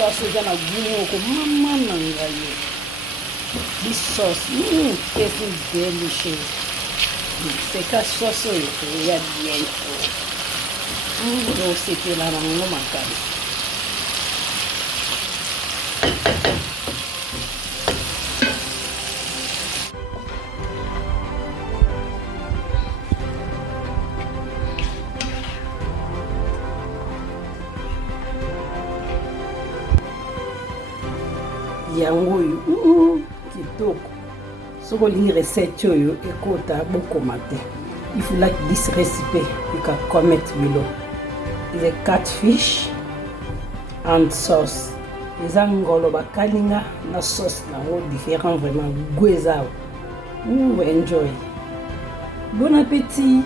sauce is gonna go mama nangayo. This sauce tastes delicious. C'est que sauce il y a bien trop. Donc c'était là dans mon macabé. Yango kitoko. So going recette yo ekota bokomate. If you like this recipe, you can comment below. It's a catfish and sauce. Les Ngolo kokalinga na sauce na différent vraiment goût. Enjoy. Bon appétit.